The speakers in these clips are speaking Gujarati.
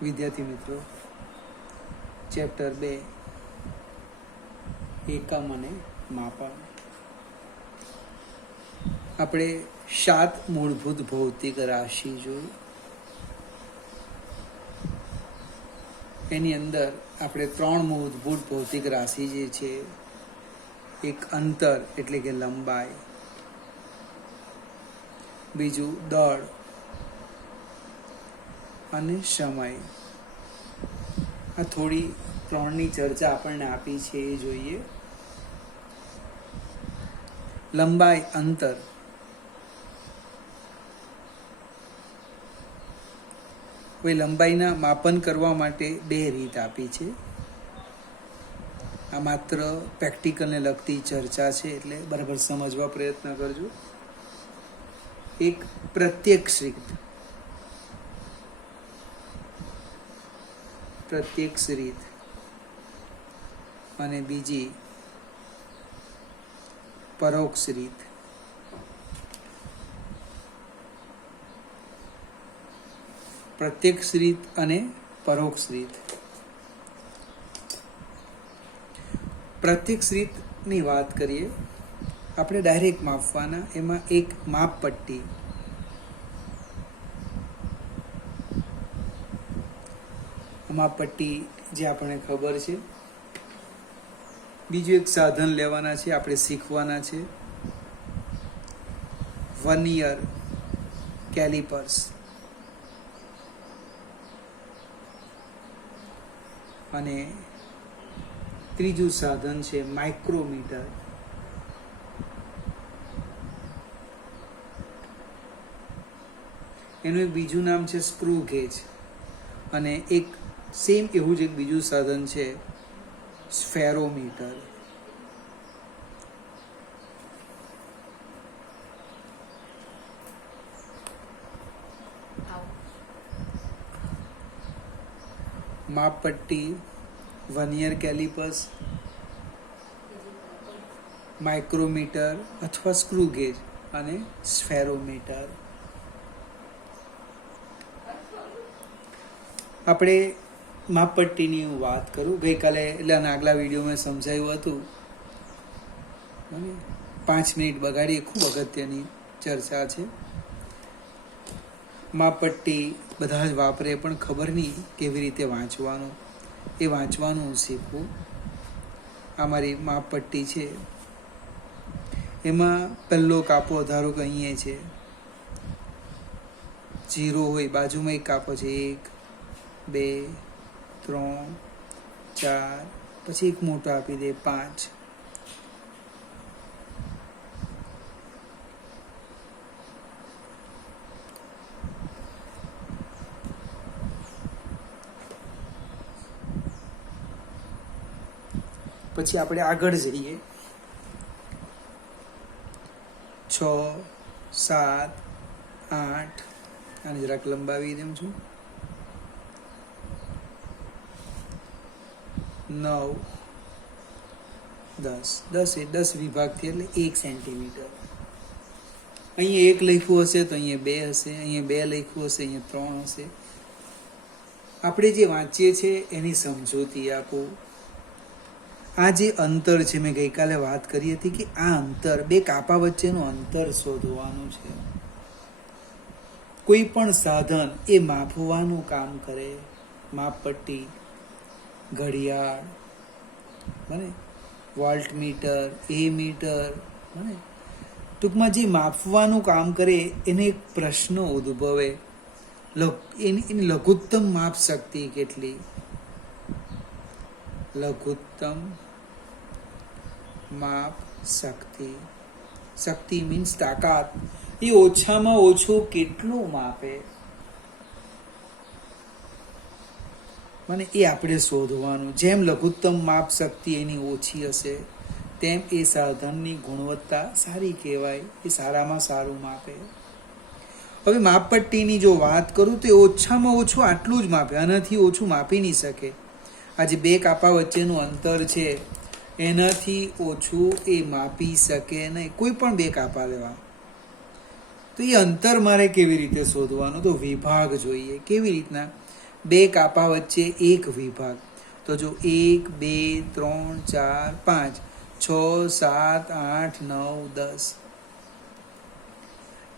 વિદ્યાર્થી મિત્રો, ચેપ્ટર 2 એકમ અને માપન. આપણે 7 મૂળભૂત ભૌતિક રાશિ જોઈ. એની અંદર આપણે 3 મૂળભૂત ભૌતિક રાશિ જે છે, એક અંતર એટલે કે લંબાઈ, બીજું દળ અને સમય. આ થોડી 3ની ચર્ચા આપણને આપી છે એ જોઈએ. લંબાઈ, અંતર. હવે લંબાઈના માપન કરવા માટે 2 રીત આપી છે. આ માત્ર પ્રેક્ટિકલને લગતી ચર્ચા છે, એટલે બરાબર સમજવા પ્રયત્ન કરજો. એક પ્રત્યક્ષ રીત અને બીજી પરોક્ષ રીત. પ્રત્યક્ષ રીત અને પરોક્ષ રીત. પ્રત્યક્ષ રીતની વાત કરીએ, આપણે ડાયરેક્ટ માપવાના. એમાં એક માપપટ્ટી, માપપટ્ટી જે આપણને ખબર છે. બીજું એક સાધન લેવાના છે, આપણે શીખવાના છે, વર્નિયર કેલિપર્સ. અને ત્રીજું સાધન છે માઇક્રોમીટર. એનું એક બીજું નામ છે સ્ક્રૂ ગેજ. અને એક સેમ એવું જ એક બીજું સાધન છે સ્ફેરોમીટર. માપપટ્ટી, વર્નિયર કેલિપર્સ, માઇક્રોમીટર અથવા સ્ક્રૂ ગેજ અને સ્ફેરોમીટર. આપણે માપપટ્ટીની હું વાત કરું. ગઈકાલે એટલે આગલા વિડીયોમાં સમજાયું હતું. 5 મિનિટ બગાડીએ, ખૂબ અગત્યની ચર્ચા છે. માપપટ્ટી બધા જ વાપરે, પણ ખબર નહીં કેવી રીતે વાંચવાનું. એ વાંચવાનું હું શીખવું. આ મારી માપપટ્ટી છે. એમાં પહેલો કાપો ધારો કે અહીંયા છે, 0 હોય, બાજુમાં એક કાપો છે, 1 2 3 4, પછી એક મોટો આપી દે 5. પછી આપણે આગળ જઈએ. 6 7 8, આને જરાક લંબાવી દઉં છું, 9 10. 10 વિભાગથી એટલે 1 સેન્ટીમીટર. અહીંયા 1 લખ્યું હશે તો અહીંયા 2 હશે, અહીંયા 2 લખ્યું હશે, અહીંયા 3 હશે. આપણે જે વાંચીએ છીએ એની સમજૂતી આપો. આ જે અંતર છે, મેં ગઈકાલે વાત કરી હતી કે આ અંતર, 2 કાપા વચ્ચેનું અંતર શોધવાનું છે. કોઈ પણ સાધન એ માપવાનું કામ કરે. માપપટ્ટી, ઘડિયાળ, બને વોલ્ટમીટર, મીટર, બને ટૂંકમાં જે માપવાનું કામ કરે એને એક પ્રશ્ન ઉદ્ભવે, એની લઘુત્તમ માપ શક્તિ કેટલી? લઘુત્તમ માપ શક્તિ. શક્તિ મીન્સ તાકાત. એ ઓછામાં ઓછું કેટલું માપે, મને એ આપણે શોધવાનું. જેમ લઘુત્તમ માપ શક્તિ એની ઓછી હશે, તેમ એ સાધનની ગુણવત્તા સારી કહેવાય, એ સારામાં સારું માપે. હવે માપપટ્ટીની જો વાત કરું તો ઓછામાં ઓછું આટલું જ માપે, આનાથી ઓછું માપી નહીં શકે. આજે 2 કાપા વચ્ચેનું અંતર છે, એનાથી ઓછું એ માપી શકે નહીં. કોઈ પણ 2 કાપા લેવા, તો એ અંતર મારે કેવી રીતે શોધવાનું? તો વિભાગ જોઈએ. કેવી રીતના? બે કાપા વચ્ચે એક વિભાગ. તો જો 1 2 3 4 5 6 7 8 9 10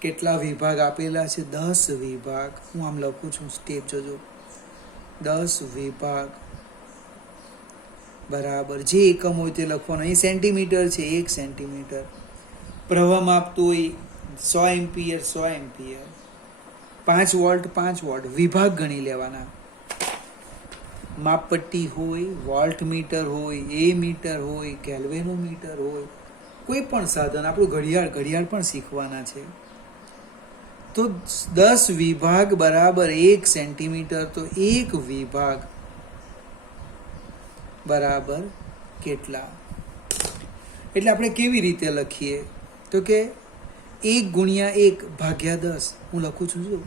કેટલા વિભાગ આપેલા છે? 10 વિભાગ. હું આમ લખું છું, સ્ટેપ જોજો. 10 વિભાગ બરાબર જે એકમ હોય તે લખવાનું. અહીં સેન્ટીમીટર છે, 1 સેન્ટીમીટર. પ્રવાહ માપતું હોય 100 એમ્પિયર 100 એમ્પિયર. 5 volt 5 volt. વિભાગ ગણી લેવાના. માપપટ્ટી હોય, વોલ્ટ મીટર હોય, એ મીટર હોય, કેલ્વેનોમીટર હોય, કોઈ પણ સાધન. આપણું ઘડિયાળ પણ શીખવાના છે. તો 10 વિભાગ બરાબર 1 સેન્ટીમીટર. તો એક વિભાગ બરાબર કેટલા? એટલે આપણે કેવી રીતે લખીએ? તો કે 1 ગુણ્યા 1 ભાગ્યા 10. હું લખું છું જો,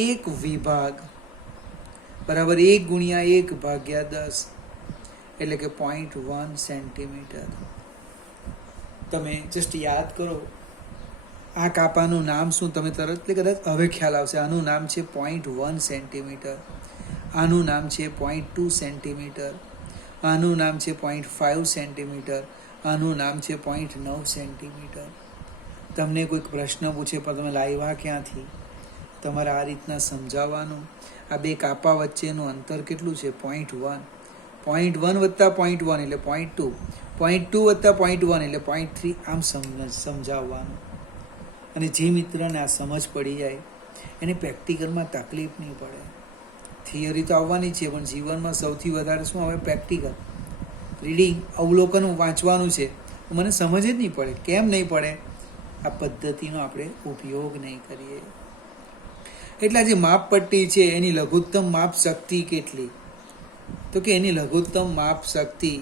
એક વિભાગ બરાબર 1 ગુણ્યા 1 ભાગ્યા 10 એટલે કે 0.1 સેન્ટીમીટર. તમે જસ્ટ યાદ કરો આ કાપાનું નામ શું? તમે તરત કદાચ હવે ખ્યાલ આવશે. આનું નામ છે 0.1 સેન્ટીમીટર. આનું નામ છે 0.2 સેન્ટીમીટર. આનું નામ છે 0.5 સેન્ટીમીટર. આનું નામ છે 0.9 સેન્ટીમીટર. તમને કોઈક પ્રશ્ન પૂછે પણ તમે લાવ્યા ક્યાંથી? તમારે આ રીતના સમજાવવાનું. આ બે કાપા વચ્ચેનું અંતર કેટલું છે? 0.1. 0.1 વત્તા 0.1 એટલે 0.2. 0.2 વત્તા 0.1 એટલે 0.3. આમ સમજાવવાનું. અને જે મિત્રને આ સમજ પડી જાય એને પ્રેક્ટિકલમાં તકલીફ નહીં પડે. થિયરી તો આવવાની છે, પણ જીવનમાં સૌથી વધારે શું આવે? પ્રેક્ટિકલ. રીડિંગ, અવલોકન વાંચવાનું છે. મને સમજ જ નહીં પડે. કેમ નહીં પડે? આ પદ્ધતિનો આપણે ઉપયોગ નહીં કરીએ. એટલે જે માપપટ્ટી છે એની લઘુત્તમ માપ શક્તિ કેટલી? તો કે એની લઘુત્તમ માપ શક્તિ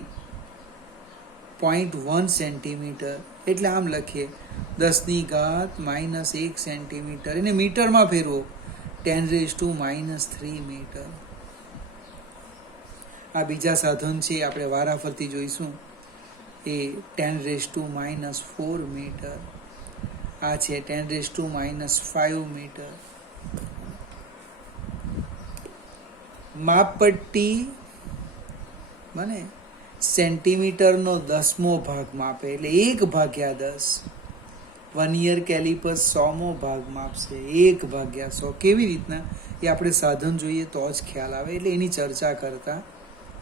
0.1 સેન્ટીમીટર. એટલે આમ લખીએ 10⁻⁻1 સેન્ટીમીટર. એને મીટરમાં ફેરવો 10⁻³ મીટર. આ બીજા સાધન છે, આપણે વારાફરતી જોઈશું. એ 10⁻⁴ મીટર. આ છે 10⁻⁵ મીટર. માપપટ્ટી બને સેન્ટીમીટરનો 10મો ભાગ માપે એટલે 1/10. વર્નિયર કેલિપર 100મો ભાગ માપશે 1/100. કેવી રીતના? એ આપણે સાધન જોઈએ તો જ ખ્યાલ આવે. એટલે એની ચર્ચા કરતા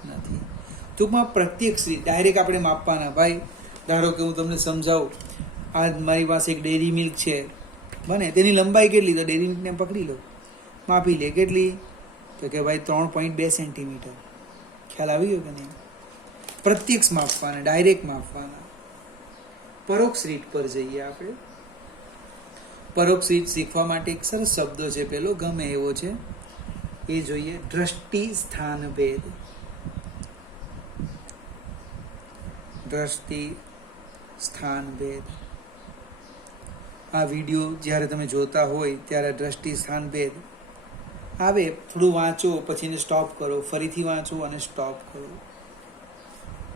નથી. ટૂંકમાં પ્રત્યક્ષ રીત ડાયરેક્ટ આપણે માપવાના. ભાઈ ધારો કે હું તમને સમજાવું. આ મારી પાસે એક ડેરી મિલ્ક છે બને, તેની લંબાઈ કેટલી? તો ડેરી મિલ્કને પકડી લો, માપી લે. કેટલી? તો કે ભાઈ 3.2 સેન્ટીમીટર. ખ્યાલ આવી ગયો કે નહીં? પ્રત્યક્ષ માપવાના, ડાયરેક્ટ માપવાના. પરોક્ષ રીત પર જઈએ આપણે. પરોક્ષ રીત શીખવા માટે એક સરસ શબ્દ છે, પેલો ગમે એવો છે, એ જોઈએ. દ્રષ્ટિ સ્થાન ભેદ. દ્રષ્ટિ સ્થાન ભેદ. આ વિડીયો જ્યારે તમે જોતા હોય ત્યારે દ્રષ્ટિ સ્થાન ભેદ આવે. થોડું વાંચો, પછી એને સ્ટોપ કરો, ફરીથી વાંચો અને સ્ટોપ કરો.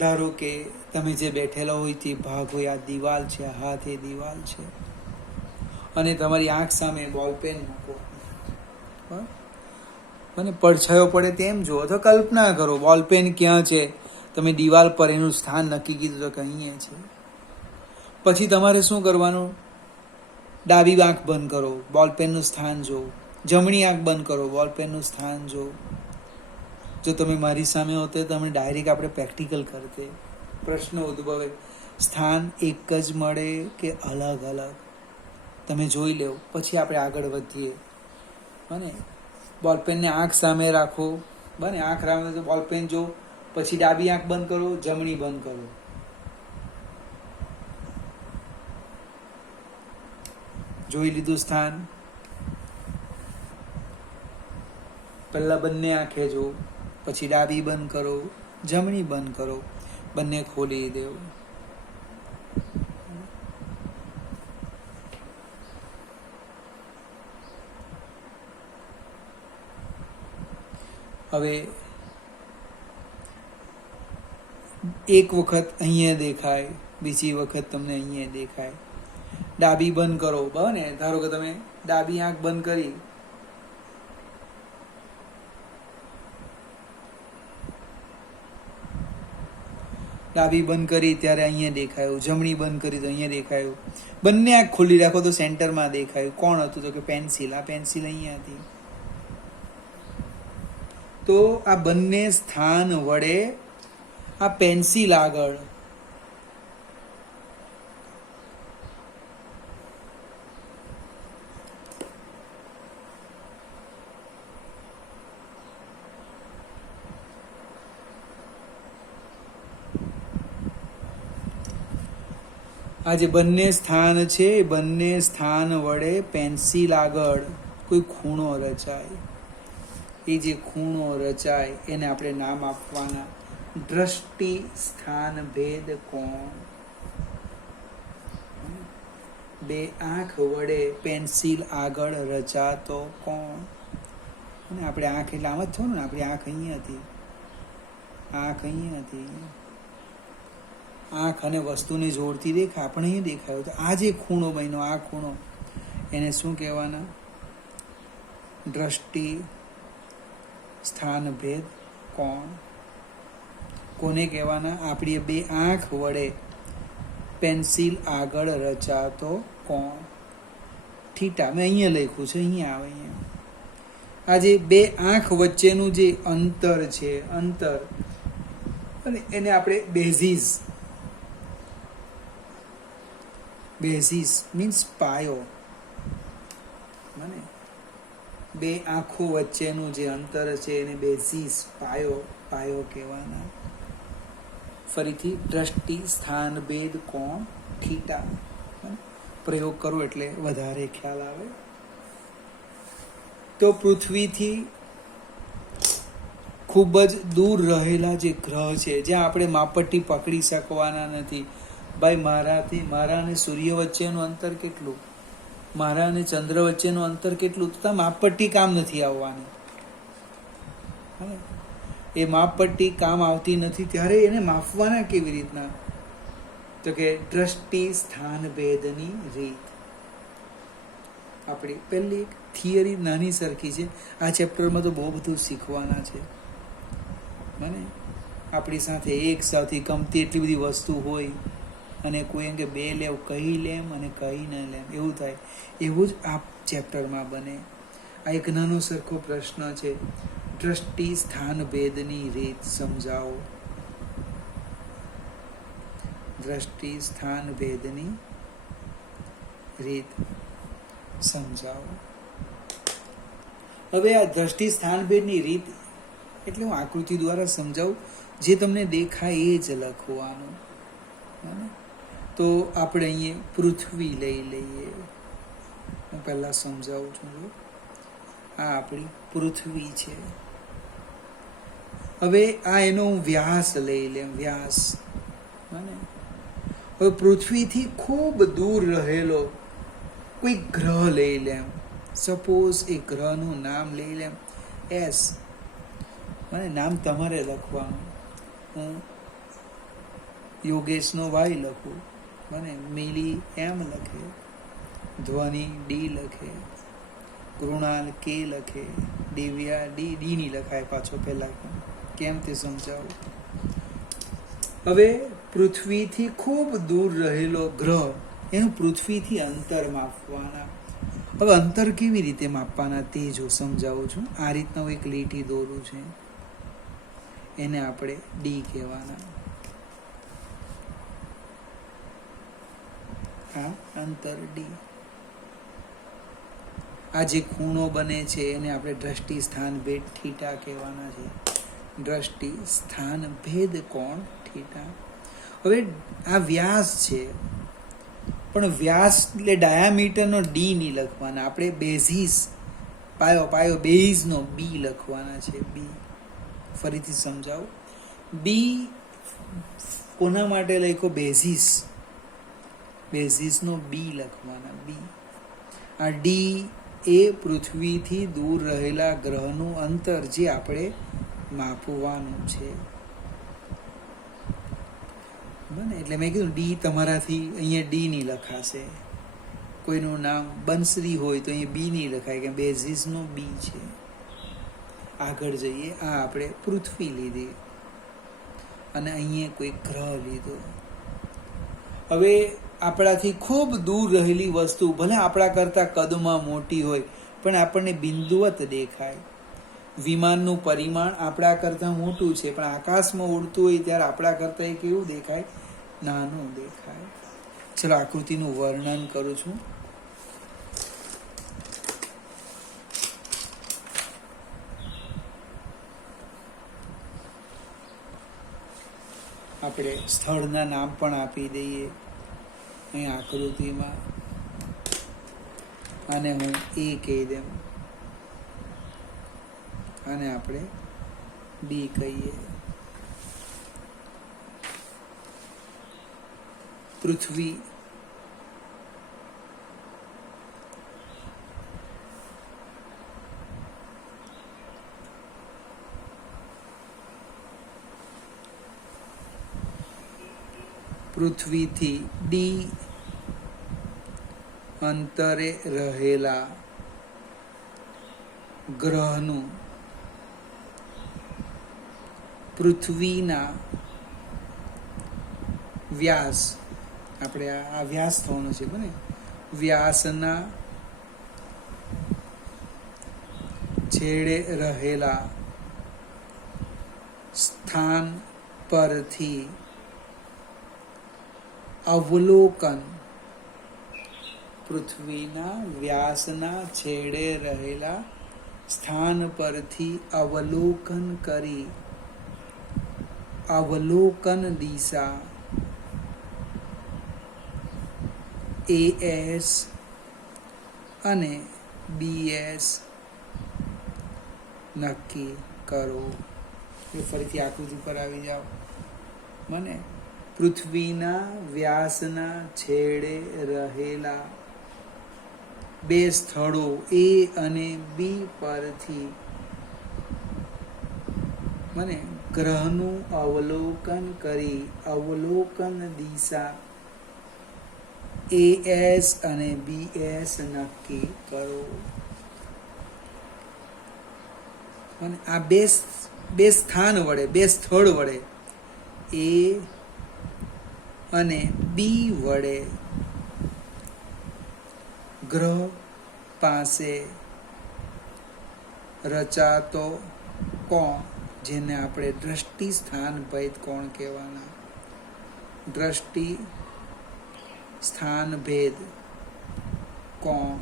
ધારો કે તમે જે બેઠેલા હોય તે ભાગ હોય, આ દિવાલ છે, આ હાથ એ દિવાલ છે, અને તમારી આંખ સામે બોલપેન મૂકો અને પડછાયો પડે તેમ જુઓ. અથવા કલ્પના કરો બોલપેન ક્યાં છે. તમે દિવાલ પર એનું સ્થાન નક્કી કીધું તો કે અહીંયા છે. પછી તમારે શું કરવાનું? ડાબી આંખ બંધ કરો, બોલપેનનું સ્થાન જો. જમણી આંખ બંધ કરો, બોલપેનનું સ્થાન જો. જો તમે મારી સામે હોતે તો તમે ડાયરેક્ટ આપણે પ્રેક્ટિકલ કરતે. પ્રશ્ન ઉદ્ભવે, સ્થાન એક જ મળે કે અલગ અલગ? તમે જોઈ લેવો, પછી આપણે આગળ વધીએ. બને બોલપેનને આંખ સામે રાખો. બને આંખ સામે તો બોલપેન જો. પછી ડાબી આંખ બંધ કરો, જમણી બંધ કરો. જોઈ લીધું સ્થાન. પહેલા બંને આંખે જો, પછી ડાબી બંધ કરો, જમણી બંધ કરો, બંને ખોલી દેવું. હવે એક વખત અહીંયા દેખાય, બીજી વખત તમને અહીંયા દેખાય. ડાબી બંધ કરો. બને ધારો કે તમે ડાબી આંખ બંધ કરી, ડાબી બંધ કરી ત્યારે અહીંયા દેખાયું, જમણી બંધ કરી તો અહીંયા દેખાયું, બંને આંખ ખુલ્લી રાખો તો સેન્ટરમાં દેખાયું. કોણ હતું? તો કે પેન્સિલ. આ પેન્સિલ અહીંયા હતી. તો આ બંને સ્થાન વડે આ પેન્સિલ આગળ આ જે બંને સ્થાન છે એ બંને સ્થાન વડે પેન્સિલ આગળ કોઈ ખૂણો રચાય. એ જે ખૂણો રચાય એને આપણે નામ આપવાના દ્રષ્ટિ સ્થાન ભેદ કોણ. બે આંખ વડે પેન્સિલ આગળ રચાતો કોણ. અને આપણે આંખ એટલે આમ જ થયું ને, આપણી આંખ અહીંયા હતી, આંખ અહીંયા હતી. આંખ અને વસ્તુને જોડતી રેખા આપણે અહીં દેખાયો. તો આ જે ખૂણો બન્યો, આ ખૂણો, એને શું કહેવાના? દ્રષ્ટિ સ્થાન ભેદ કોણ. કોને કહેવાના? આપણી બે આંખ વડે પેન્સિલ આગળ રચાતો કોણ. થીટા મેં અહીંયા લખ્યું છે, અહીંયા આવે. અહીંયા આ જે બે આંખ વચ્ચેનું જે અંતર છે, અંતર, અને એને આપણે બેઝિસ, બેઝિસ મીન્સ પાયો. મને બે આંખો વચ્ચેનું જે અંતર છે એને બેઝિસ, પાયો, પાયો કહેવાના. ફરીથી દ્રષ્ટિ સ્થાન ભેદ કોણ થીટા. પ્રયોગ કરો એટલે વધારે ખ્યાલ આવે. તો પૃથ્વીથી ખૂબ જ દૂર રહેલા જે ગ્રહ છે, જ્યાં આપણે માપટ્ટી પકડી શકવાના નથી. ભાઈ મારા અને સૂર્ય વચ્ચેનું અંતર કેટલું, મારા અને ચંદ્ર વચ્ચેનું અંતર કેટલું, તો માપપટ્ટી કામ નથી આવવાની. એ માપપટ્ટી કામ આવતી નથી ત્યારે એને માપવાના કેવી રીતના? તો કે દ્રષ્ટિ સ્થાન ભેદની રીત. આપણી પહેલી એક થિયરી નાની સરખી છે. આ ચેપ્ટરમાં તો બહુ બધું શીખવાના છે. મને આપણી સાથે એક સાથે ગમતી એટલી બધી વસ્તુ હોય અને કોઈ એમ કે બે લેવ, કહી લેમ અને કહી ન લેમ, એવું થાય. એવું જ આ ચેપ્ટરમાં બને. આ એક નાનો સરખો પ્રશ્ન છે. દ્રષ્ટિ સ્થાન ભેદની રીત સમજાવો. દ્રષ્ટિ સ્થાન ભેદની રીત સમજાવો. હવે આ દ્રષ્ટિ સ્થાન ભેદની રીત એટલે હું આકૃતિ દ્વારા સમજાવું. જે તમને દેખાય એ જ લખવાનું. તો આપણે અહીંયા પૃથ્વી લઈ લઈએ. હું પહેલાં સમજાવું છું. આ આપણી પૃથ્વી છે. હવે આ એનો વ્યાસ લઈ લેમ, વ્યાસ. હવે પૃથ્વીથી ખૂબ દૂર રહેલો કોઈ ગ્રહ લઈ લેમ. સપોઝ એ ગ્રહનું નામ લઈ લેમ એસ. મને નામ તમારે લખવાનું. હું યોગેશનો વાય લખું, મને મિલી એમ લખે, ધ્વનિ ડી લખે, કૃણાલ કે લખે, દિવ્યા ડી ની લખાય પાછો પહેલા. કેમ તે સમજાવું. હવે પૃથ્વીથી ખૂબ દૂર રહેલો ગ્રહ, એનું પૃથ્વીથી અંતર માપવાના. હવે અંતર કેવી રીતે માપવાના તે જો સમજાવું છું. આ રીતના એક લીટી દોરું છે, એને આપણે ડી કહેવાના. આ અંતર ડી. આ જે ખૂણો બને છે એને આપણે દ્રષ્ટિ સ્થાન ભેદ થીટા કહેવાના છે. દ્રષ્ટિ સ્થાન ભેદ કોણ થીટા. હવે આ વ્યાસ છે, પણ વ્યાસ એટલે ડાયામીટરનો ડી નહીં લખવાના. આપણે બેઝિસ, પાયો બેઝનો બી લખવાના છે. બી ફરીથી સમજાવું. બી કોના માટે લખ્યો? બેઝિસ, બેઝિસનો બી લખવાના. બી. આ ડી એ પૃથ્વીથી દૂર રહેલા ગ્રહનું અંતર જે આપણે માપવાનું છે. બને એટલે મેં કીધું ડી તમારાથી અહીંયા ડી નહીં લખાશે. કોઈનું નામ બંસરી હોય તો અહીંયા બી નહીં લખાય, કે બેઝિસનો બી છે. આગળ જઈએ. આ આપણે પૃથ્વી લીધી. અને અહીંયા કોઈ ગ્રહ લીધો. હવે આપણાથી ખૂબ દૂર રહેલી વસ્તુ ભલે આપણા કરતાં કદમાં મોટી હોય પણ આપણને બિંદુવત દેખાય. વિમાનનું પરિમાણ આપણા કરતાં મોટું છે પણ આકાશમાં ઉડતું હોય ત્યારે આપણા કરતાં એ કેવું દેખાય? નાનું દેખાય. ચલો આકૃતિનું વર્ણન કરું છું. આપણે સ્થળના નામ પણ આપી દઈએ અહીં આકૃતિમાં. આને હું એ કહી દઉં, આને આપણે બી કહીએ. પૃથ્વી, પૃથ્વીથી ડી અંતરે રહેલા ગ્રહનું પૃથ્વીના વ્યાસ, આપણે આ વ્યાસ થવાનો છે બને, વ્યાસના છેડે રહેલા સ્થાન પરથી અવલોકન, પૃથ્વીના વ્યાસના છેડે રહેલા સ્થાન પરથી અવલોકન કરી અવલોકન દિશા AS અને BS નક્કી કરો. એ ફરીથી આકૃતિ પર આવી જાઓ. મને પૃથ્વીના વ્યાસના છેડે રહેલા બે સ્થળો A અને B પરથી મને ગ્રહનું અવલોકન કરી અવલોકન દિશા AS અને BS નક્કી કરો. અને આ બે સ્થાન વડે, બે સ્થળ વડે A અને B વડે ગ્રહ પાસે રચાતો કોણ, જેને આપણે દ્રષ્ટિ સ્થાન ભેદ કોણ કહેવાના. દ્રષ્ટિ સ્થાન ભેદ કોણ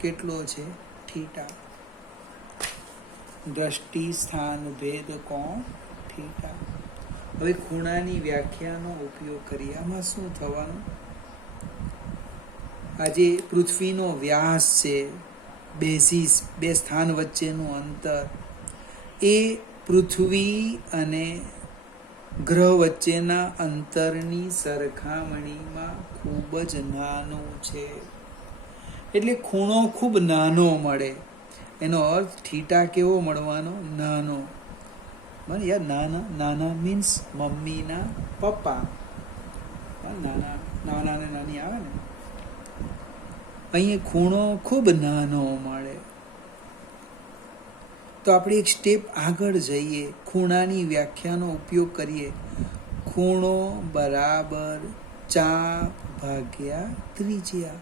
કેટલો છે? થીટા. દ્રષ્ટિ સ્થાન ભેદ કોણ થીટા. હવે ખૂણાની વ્યાખ્યાનો ઉપયોગ કરીએ. આમાં શું થવાનું? આજે પૃથ્વીનો વ્યાસ છે, બેઝિસ, બે સ્થાન વચ્ચેનું અંતર, એ પૃથ્વી અને ગ્રહ વચ્ચેના અંતરની સરખામણીમાં ખૂબ જ નાનું છે. એટલે ખૂણો ખૂબ નાનો મળે. એનો અર્થ થીટા કેવો મળવાનો? નાનો. મને યાર, નાના નાના મીન્સ મમ્મીના પપ્પા. નાના નાના ને નાની આવે ને, અહીંયા ખૂણો ખૂબ નાનો મળે. તો આપણે એક સ્ટેપ આગળ જઈએ, ખૂણાની વ્યાખ્યાનો ઉપયોગ કરીએ. ખૂણો બરાબર ચાપ ભાગ્યા ત્રિજ્યા.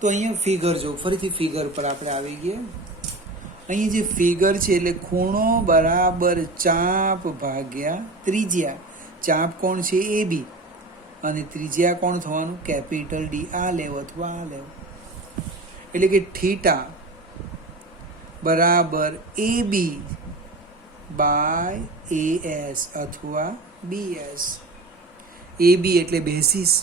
તો અહીંયા ફિગર જો, ફરીથી ફિગર પર આપણે આવી ગયા. અહીં જે ફિગર છે એટલે ખૂણો બરાબર ચાપ ભાગ્યા ત્રિજ્યા. ચાપ કોણ છે? AB. અને ત્રિજ્યા કોણ થવાનું? Capital D. આ લેવો અથવા આ લેવો. એટલે કે થીટા બરાબર AB બાય AS અથવા BS. AB એટલે બેસિસ,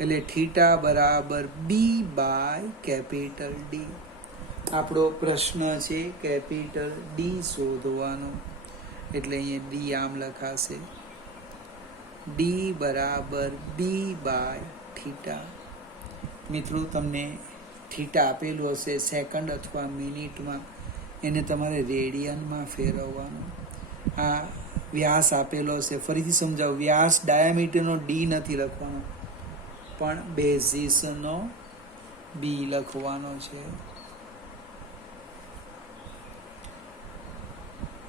એટલે થીટા બરાબર B બાય કેપિટલ D. આપણો પ્રશ્ન છે કેપિટલ D શોધવાનો, એટલે અહીંયા D આમ લખાશે. D બરાબર B બાય થીટા. મિત્રો, તમને થીટા આપેલું હશે સેકન્ડ અથવા મિનિટમાં, એને તમારે રેડિયનમાં ફેરવવાનું. આ વ્યાસ આપેલો હશે, ફરીથી સમજાવું. વ્યાસ ડાયામીટરનો D નથી લખવાનો, પણ બેઝિસનો B લખવાનો છે.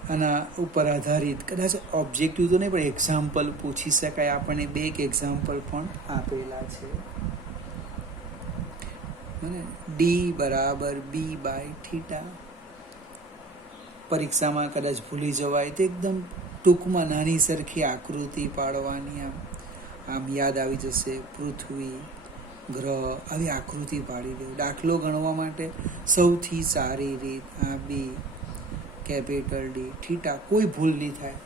આના ઉપર આધારિત કદાચ ઓબ્જેક્ટિવ તો નહીં પણ એક્ઝામ્પલ પૂછી શકાય. આપણને બે એક એક્ઝામ્પલ પણ આપેલા છે. ડી બરાબર બી બાય થીટા. પરીક્ષામાં કદાચ ભૂલી જવાય તો એકદમ ટૂંકમાં નાની સરખી આકૃતિ પાડવાની, આમ યાદ આવી જશે. પૃથ્વી, ગ્રહ, આવી આકૃતિ પાડી દે. દાખલો ગણવા માટે સૌથી સારી રીત આ બી, કેપિટલ ડી, થીટા, કોઈ ભૂલ નહીં થાય.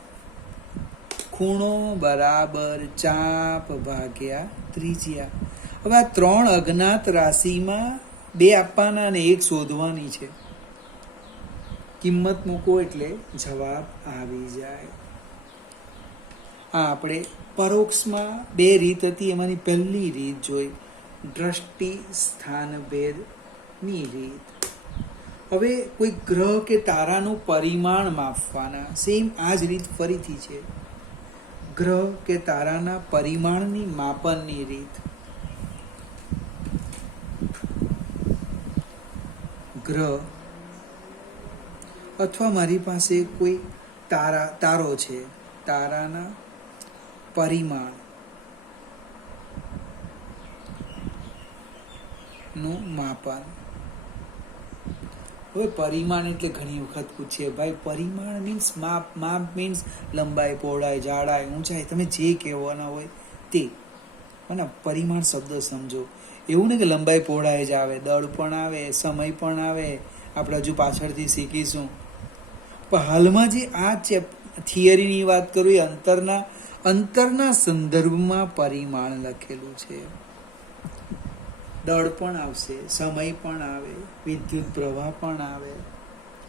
ખૂણો બરાબર ચાપ ભાગ્યા ત્રિજ્યા. હવે આ 3 અજ્ઞાત રાશિમાં 2 આપવાના અને 1 શોધવાની છે. કિંમત મૂકો એટલે જવાબ આવી જાય. આ આપણે પરોક્ષમાં 2 રીત હતી, એમાંની પહેલી રીત જોઈ, દ્રષ્ટિ સ્થાન ભેદની રીત. હવે કોઈ ગ્રહ કે તારાનું પરિમાણ માપવાના, સેમ આ જ રીત ફરીથી છે. ગ્રહ કે તારાના પરિમાણની માપનની રીત. ગ્રહ અથવા મારી પાસે કોઈ તારો છે, તારાના પરિમાણ નું માપન. હવે પરિમાણ એટલે ઘણી વખત પૂછીએ, ભાઈ પરિમાણ મીન્સ માપ. માપ મીન્સ લંબાઈ, પહોળાઈ, જાડાઈ, ઊંચાઈ, તમે જે કહેવાના હોય તે. અને પરિમાણ શબ્દ સમજો. એવું નહીં કે લંબાઈ પહોળાઈ જ આવે, દળ પણ આવે, સમય પણ આવે, આપણે હજુ પાછળથી શીખીશું. પણ હાલમાં જે આ થિયરીની વાત કરું એ અંતરના સંદર્ભમાં પરિમાણ લખેલું છે. દળ પણ આવશે, સમય પણ આવે, વિદ્યુત પ્રવાહ પણ આવે.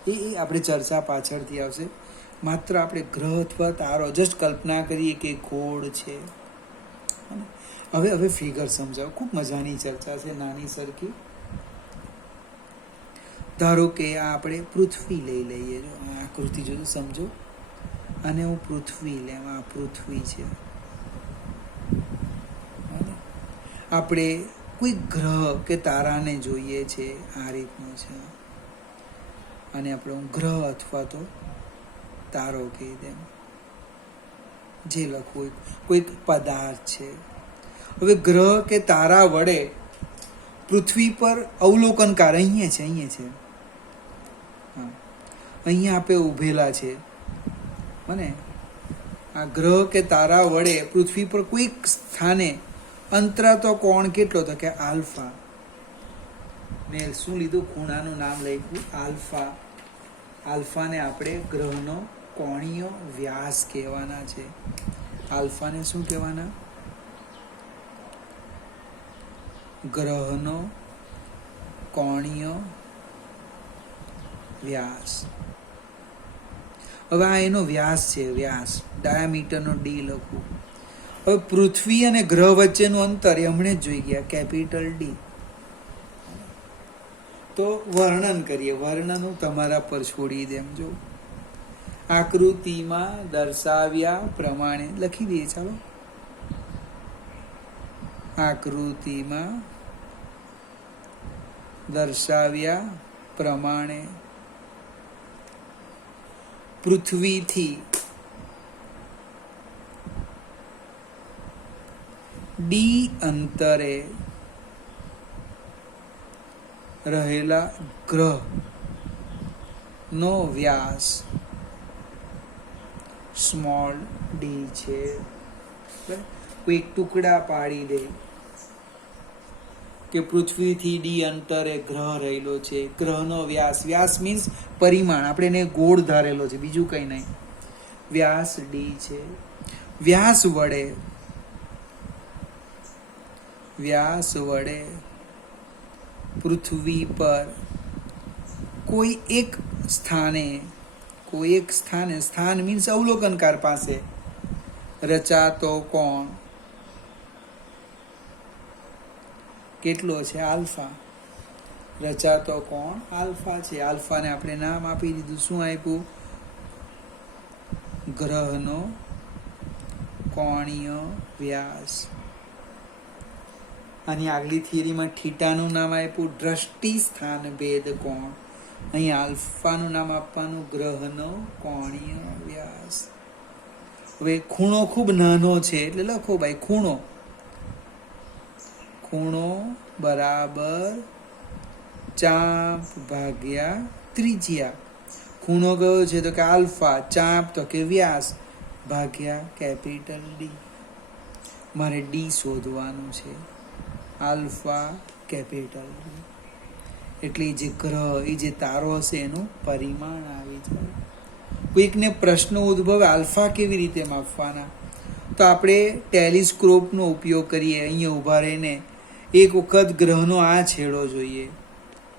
એ આપણે ચર્ચા પાછળથી આવશે. માત્ર આપણે ગ્રહ અથવા તારો જસ્ટ કલ્પના કરીએ કે ગોળ છે. હવે ફિગર સમજાવો. ખૂબ મજાની ચર્ચા છે, નાની સરખી. ધારો કે આ આપણે પૃથ્વી લઈએ. જો આકૃતિ જોજો, સમજો. અને હું પૃથ્વી લેમ, આ પૃથ્વી છે. આપણે કોઈ ગ્રહ કે તારાને જોઈએ છે, આ રીતનું છે. અને આપણે હું ગ્રહ અથવા તો તારો કહી દેમ, જે લખવું, કોઈક પદાર્થ છે. હવે ગ્રહ કે તારા વડે પૃથ્વી પર અવલોકનકાર અહીંયા છે. અહીંયા આપણે ઊભેલા છે. અને આ ગ્રહ કે તારા વડે પૃથ્વી પર કોઈક સ્થાને અંતરાતો કોણ કેટલો, તો કે આલ્ફા. મેં શું લીધું, ખૂણાનું નામ લખ્યું આલ્ફા. આલ્ફાને આપણે ગ્રહનો કોણીય વ્યાસ કહેવાના છે. આલ્ફાને શું કહેવાના? ગ્રહનો કોણીય વ્યાસ. હવે આ એનો વ્યાસ છે, વ્યાસ. ડાયામીટરનો ડી લખું. હવે પૃથ્વી અને ગ્રહ વચ્ચેનું અંતર એ હમણે જ જોઈ ગયા, કેપિટલ ડી. તો વર્ણન કરીએ. વર્ણન હું તમારા પર છોડી દેમ. જો આકૃતિમાં દર્શાવ્યા પ્રમાણે લખી દઈએ. ચાલો, આકૃતિમાં દર્શાવ્યા પ્રમાણે પૃથ્વીથી ડી અંતરે રહેલા ગ્રહ નો વ્યાસ સ્મોલ ડી છે. કોઈ ટુકડા પાડી દે કે પૃથ્વીથી ડી અંતરે ગ્રહ રહેલો છે. ગ્રહનો વ્યાસ, વ્યાસ મીન્સ પરિમાણ, આપણે એને ગોળ ધારેલો છે, બીજું કંઈ નહીં. વ્યાસ ડી છે. વ્યાસ વડે પૃથ્વી પર કોઈ એક સ્થાને, સ્થાન મીન્સ અવલોકનકાર પાસે રચાતો કોણ કેટલો છે? આલ્ફા. રચાતો કોણ આલ્ફા છે. આલ્ફાને આપણે નામ આપી દીધું. શું આપ્યું? ગ્રહનો કોણીય વ્યાસ. આની આગલી થિયરીમાં થીટાનું નામ આપ્યું દ્રષ્ટિ સ્થાન ભેદ કોણ. અહીંયા આલ્ફાનું નામ આપવાનું ગ્રહનો કોણીય વ્યાસ. હવે ખૂણો ખૂબ નાનો છે એટલે લખો ભાઈ ખૂણો. ખૂણો બરાબર ચાપ ભાગ્યા ત્રિજ્યા. ખૂણો કયો છે તો કે આલ્ફા, ચાપ તો કે વ્યાસ, ભાગ્યા કેપિટલ ડી. મારે ડી શોધવાનું છે, આલ્ફા કેપિટલ ડી. એટલે જે ગ્રહ એ જે તારો હશે એનું પરિમાણ આવી જાય. કોઈકને પ્રશ્ન ઉદ્ભવે આલ્ફા કેવી રીતે માપવાના, તો આપણે ટેલિસ્કોપનો ઉપયોગ કરીએ. અહીંયા ઊભા રહીને એક વખત ગ્રહનો આ છેડો જોઈએ,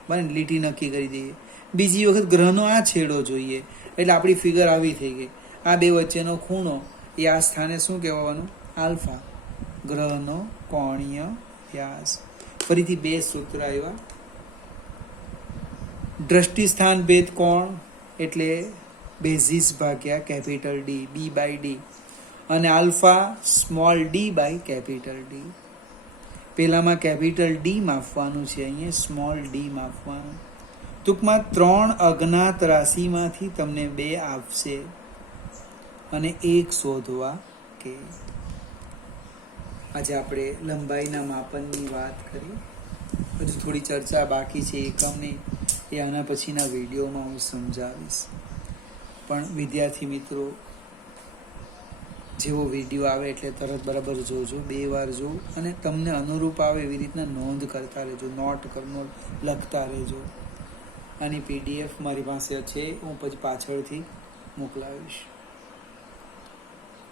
બરાબર, લીટી નક્કી કરી દઈએ. બીજી વખત ગ્રહનો આ છેડો જોઈએ, એટલે આપણી ફિગર આવી થઈ ગઈ. આ બે વચ્ચેનો ખૂણો એ આ સ્થાને શું કહેવાનું? આલ્ફા. ગ્રહનો કોણીય વ્યાસ. ફરીથી બે સૂત્ર આવ્યા. દ્રષ્ટિ સ્થાન ભેદ કોણ એટલે બેઝિસ ભાગ્યા capital D, b by D, અને alpha small d by capital D. પેલામાં કેપિટલ ડી માપવાનું છે, અહીંયા સ્મોલ ડી માપવાનું. ટૂંકમાં 3 અજ્ઞાત રાશિમાંથી તમને 2 આપશે અને 1 શોધવા કે. આજે આપણે લંબાઈના માપનની વાત કરી. હજુ થોડી ચર્ચા બાકી છે એકમની, એ આના પછીના વિડીયોમાં હું સમજાવીશ. પણ વિદ્યાર્થી મિત્રો, જેવો વિડીયો આવે એટલે તરત બરાબર જોજો, 2 વાર જો, અને તમને અનુરૂપ આવે એવી રીતના નોંધ કરતા રહેજો, નોટ લખતા રહેજો. આની PDF મારી પાસે છે, હું પછી પાછળથી મોકલાવીશ.